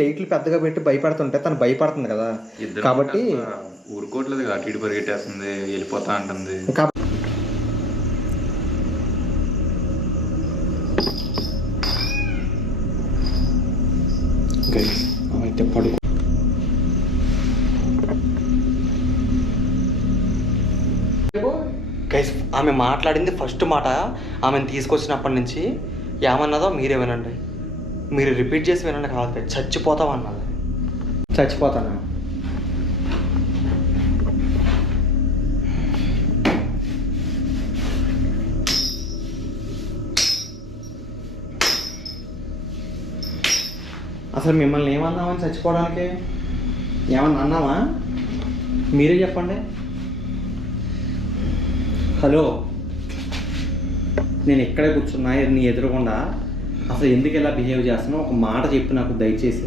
లైట్లు పెద్దగా పెట్టి భయపడుతుంటే తను భయపడుతుంది కదా, కాబట్టి ఊరుకోవట్లేదు. అటు ఇటు పరిగెట్టేస్తుంది, వెళ్ళిపోతా అంటుంది. అయితే పడుకో. గైస్, ఆమె మాట్లాడింది ఫస్ట్ మాట. ఆమెను తీసుకొచ్చినప్పటి నుంచి ఏమన్నదో మీరే వినండి, మీరు రిపీట్ చేసి వినండి. కావాలి చచ్చిపోతాం అన్నది. చచ్చిపోతానా? అసలు మిమ్మల్ని ఏమన్నామని చచ్చిపోవడానికి? ఏమన్నా అన్నావా? మీరే చెప్పండి. హలో, నేను ఇక్కడే కూర్చున్నా నీ ఎదురుగుండా. అసలు ఎందుకు ఇలా బిహేవ్ చేస్తున్నావు? ఒక మాట చెప్పు నాకు దయచేసి.